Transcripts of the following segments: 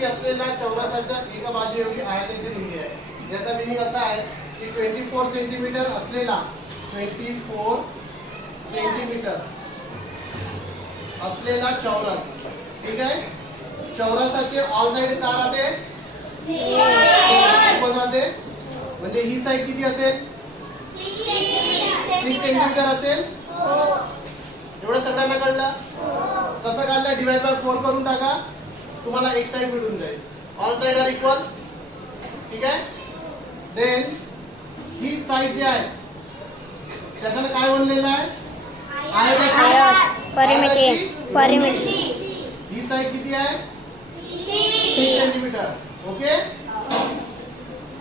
किती असलेला चौरसाच्या एका बाजू एवढी आयताची रुंदी आहे. याचा मिनिंग असा आहे की 24 सेंटीमीटर असलेला 24 सेंटीमीटर असलेला चौरस. ठीक आहे. चौरसाचे ऑल साइड काय राहते? ओपन राहते. म्हणजे ही साइड किती असेल? 6 सेंटीमीटर असेल. एवढं सगळ्यांना कळलं? कसं काढलं? डिवाइड बाय 4 करून टाका, तुम्हाला एक साइड मिळून जाईल. All side are equal. ठीक आहे. देन ही साइड जी आहे त्याच्यानं काय बनलेलं आहे? परिमिती. ही साइड किती आहे? 6 सेंटीमीटर. ओके.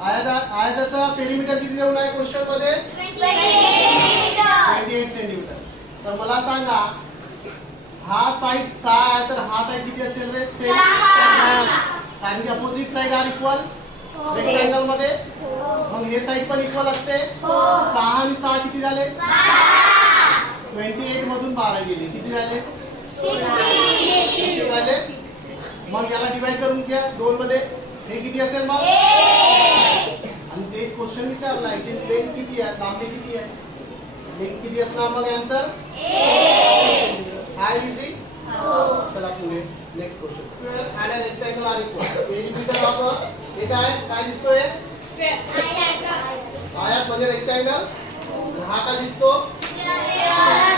आयताचा पेरिमीटर किती देऊन आहे क्वेश्चन मध्ये? 28 सेंटीमीटर. तर मला सांगा, हा साइड 6 आहे तर हा साइड किती असेल रे? 6. कारण की opposite side are equal rectangle मध्ये. मग हे साइड पण इक्वल असते. 6 आणि 6 किती झाले? 28 मधून 12 गेले. किती राहिले? 60 राहिले. मग याला डिवाइड करून घ्या 2 मध्ये. हे किती असेल मग? आणि ते क्वेश्चन विचारलाय की लेंथ किती आहे, लांबी किती आहे. लेंथ किती असणार मग? आन्सर हाय इझी. चला पुढे next question. Square and a rectangle are equal. Perimeter of हे काय दिसतोय? आयत म्हणजे रेक्टँगल. हा काय दिसतो?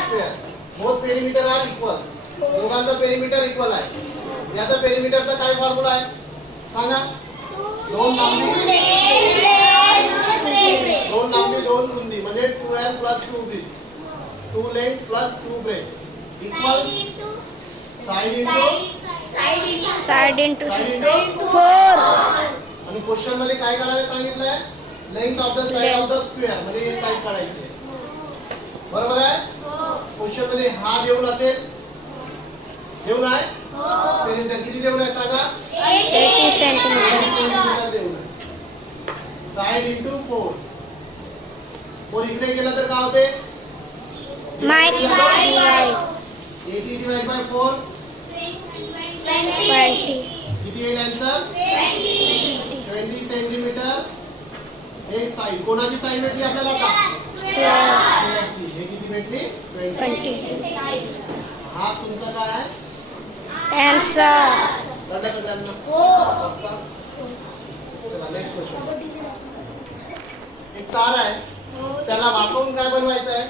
Square. Both perimeter are equal. दोघांचा पेरिमीटर इक्वल आहे. याचा पेरिमीटरचा काय फॉर्म्युला आहे सांगा? 2 लांबी 2 रुंदी म्हणजे 2l + 2 breadth. 2 length + 2 breadth equal side into 4. आणि क्वेश्चन मध्ये काय काढायला सांगितलंय? Length of the side of the square म्हणजे हे साइड काढायची. बरोबर आहे. क्वेश्चन मध्ये हा देऊन असेल. देऊन आहे. पेरिमीटर किती देऊन आहे सांगा? 80 सेंटीमीटर. देऊन आहे. Side into 4. 4 इकडे गेला तर काय होते? 80 डिवाइड बाय 4 20. किती येईल आन्सर? 20 सेंटीमीटर. हे साइड कोणाची साइड भेटली आपल्याला आता? स्क्वेअरची. हे किती भेटली? 20. हा तुमचा काय आहे? आन्सर. चला नेक्स्ट क्वेश्चन. एक तार आहे, त्याला वाकवून काय बनवायचं आहे?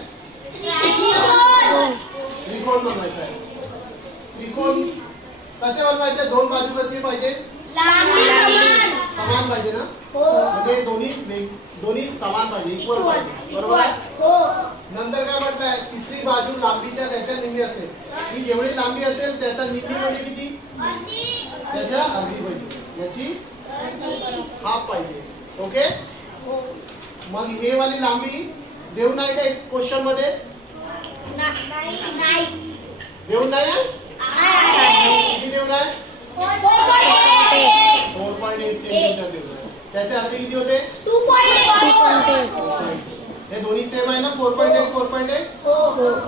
त्रिकोण बनवायचा आहे. त्रिकोण कसे बनवायचे? 2 बाजू कशी पाहिजे? समान पाहिजे ना. म्हणजे दोन्ही समान पाहिजे, इक्वल पाहिजे. बरोबर आहे. नंतर काय म्हटलंय? तिसरी बाजू लांबीच्या त्याच्या निम्मी असेल. ही जेवढी लांबी असेल त्याचा निम्मी म्हणजे किती? त्याच्या अर्धी पाहिजे. याची हाफ पाहिजे. ओके. मग हे वाली लांबी देऊ नाही का क्वेश्चन मध्ये? देऊ नाही. किती देऊ नाही? 4.8 सेंटीमीटर देऊ. त्याचे अर्धे किती होते? 2.8. हे दोन्ही सेम आहे ना? 4.8 4.8.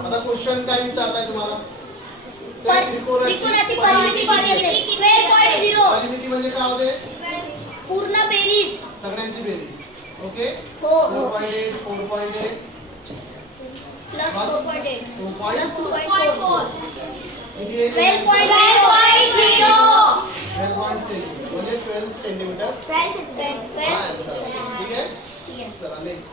आता क्वेश्चन काय विचारलाय तुम्हाला? त्रिकोणाची परिमिती म्हणजे काय होते? पूर्ण बेरीज. सगळ्यांची बेरीज. ओके. 4.8 4.8 प्लस 4.8 2.4 किती येईल? 12.0 म्हणजे 12 सेंटीमीटर. ठीक आहे. चला नेक्स्ट.